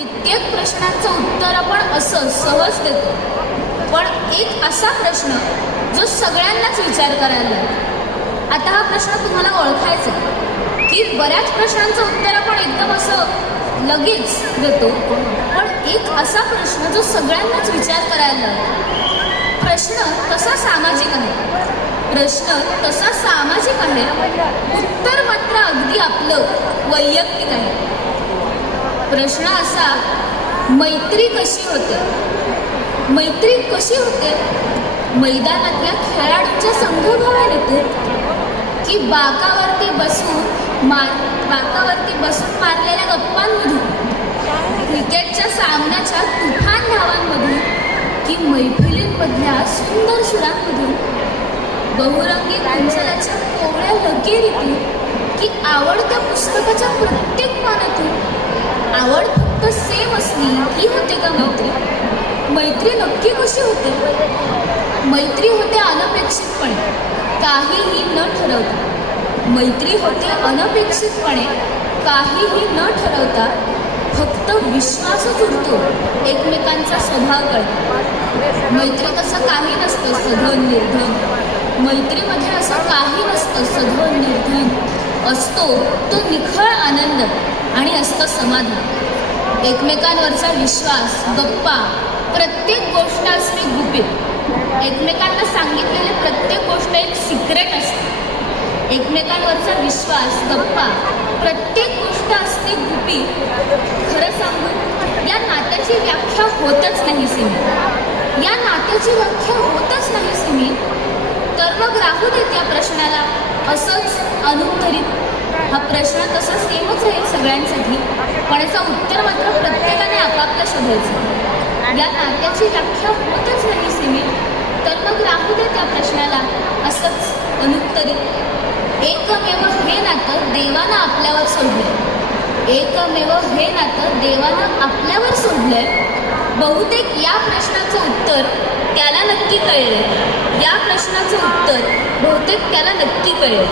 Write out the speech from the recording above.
कित्येक प्रश्नांचं उत्तर आपण असं सहज देतो, पण एक असा प्रश्न जो सगळ्यांनाच विचार करायला लागतो. आता हा प्रश्न तुम्हाला ओळखायचा आहे की बऱ्याच प्रश्नांचं उत्तर आपण एकदम असं लगेच देतो, पण एक असा प्रश्न जो सगळ्यांनाच विचार करायला लागतो. प्रश्न तसा सामाजिक आहे, प्रश्न तसा सामाजिक आहे, उत्तर मात्र अगदी आपलं वैयक्तिक आहे. प्रश्न असा, मैत्री कशी होते? मैत्री कशी होते? मैदानातल्या खेळाडूंच्या संघभावानेतून की बाकावरती बसून मारलेल्या गप्पांमधून, क्रिकेटच्या सामन्याच्या तुफान धावांमधून की मैफिलींमधल्या सुंदर सुरांमधून, बहुरंगी कुंचलाच्या कोवळ्या लकेरीतून की आवडत्या पुस्तकाच्या प्रत्येक पानातून. आवड फक्त सेम असली की होते का मैत्री? मैत्री नक्की कशी होते? मैत्री होते अनपेक्षितपणे, काहीही न ठरवता. मैत्री होते अनपेक्षितपणे, काहीही न ठरवता. फक्त विश्वासच उरतो, एकमेकांचा स्वभाव कळतो. मैत्री तसं काही नसतं सधन निर्धन. मैत्रीमध्ये असं काही नसतं सधन निर्धन. असतो तो निखळ आनंद आणि असतं समाधान. एकमेकांवरचा विश्वास, गप्पा, प्रत्येक गोष्ट असते गुपित. एकमेकांना सांगितलेली प्रत्येक गोष्ट एक सिक्रेट असते. एकमेकांवरचा विश्वास, गप्पा, प्रत्येक गोष्ट असते गुपित. खरं सांगू, या नात्याची व्याख्या होतच नाही सीमित. या नात्याची व्याख्या होतच नाही सीमित. तर मग राहू देत या प्रश्नाला असंच अनुत्तरित. हा प्रश्न तसा सेमच राहील सगळ्यांसाठी, पण याचं उत्तर मात्र प्रत्येकाने आपापलं शोधायचं. या नात्याची व्याख्या होतच नाही सीमित, तर मग राहू दे त्या प्रश्नाला असंच अनुत्तरित. एकमेव हे नातं देवानं आपल्यावर सोडलंय. एकमेव हे नातं देवानं आपल्यावर सोडलंय. बहुतेक या प्रश्नाचं उत्तर त्याला नक्की कळेल. या प्रश्नाचं उत्तर बहुतेक त्याला नक्की कळेल.